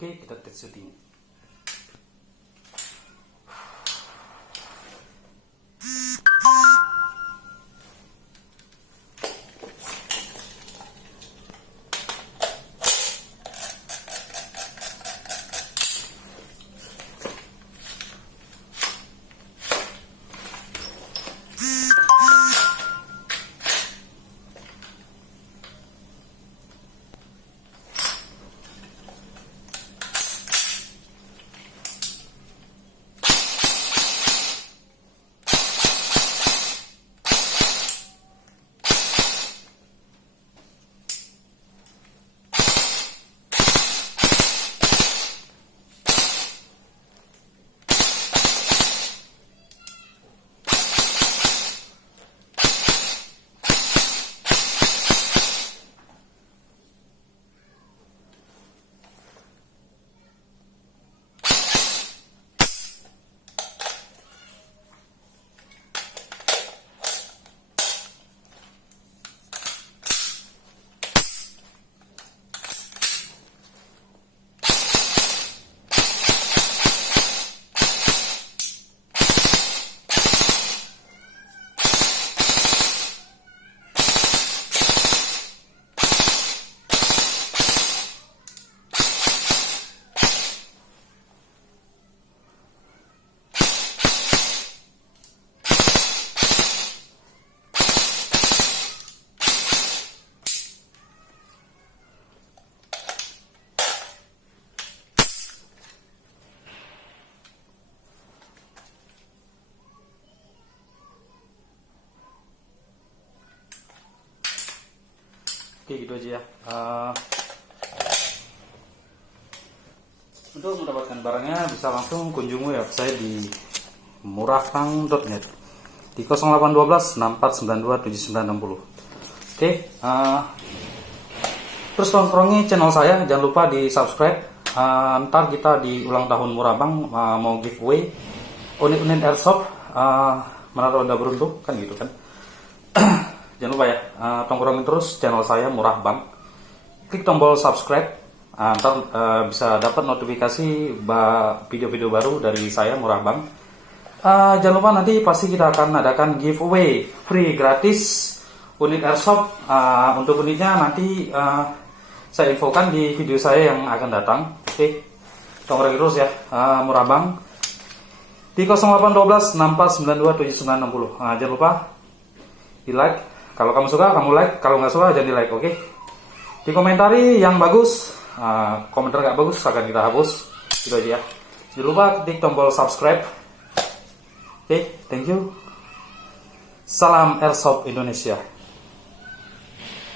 Oke, kita tes syuting. Oke, gitu aja ya. Untuk mendapatkan barangnya bisa langsung kunjungi website di murahbang.net di 0812 6492 7960. Oke, terus tongkrongi channel saya, jangan lupa di subscribe. Ntar kita di ulang tahun Murahbang mau giveaway unit-unit airsoft, mana udah beruntung kan gitu kan. Jangan lupa ya, tongkrongin terus channel saya Murahbang. Klik tombol subscribe, ntar bisa dapat notifikasi video-video baru dari saya Murahbang. Jangan lupa nanti pasti kita akan adakan giveaway free gratis unit airsoft. Untuk unitnya nanti saya infokan di video saya yang akan datang. Oke, tongkrongin terus ya, Murahbang di 0812 6492 7960. Jangan lupa di like. Kalau kamu suka, kamu like. Kalau nggak suka, jangan di like, oke? Di komentari yang bagus, komentar nggak bagus akan kita hapus. Gitu aja ya. Jangan lupa klik tombol subscribe. Oke, thank you. Salam Airsoft Indonesia.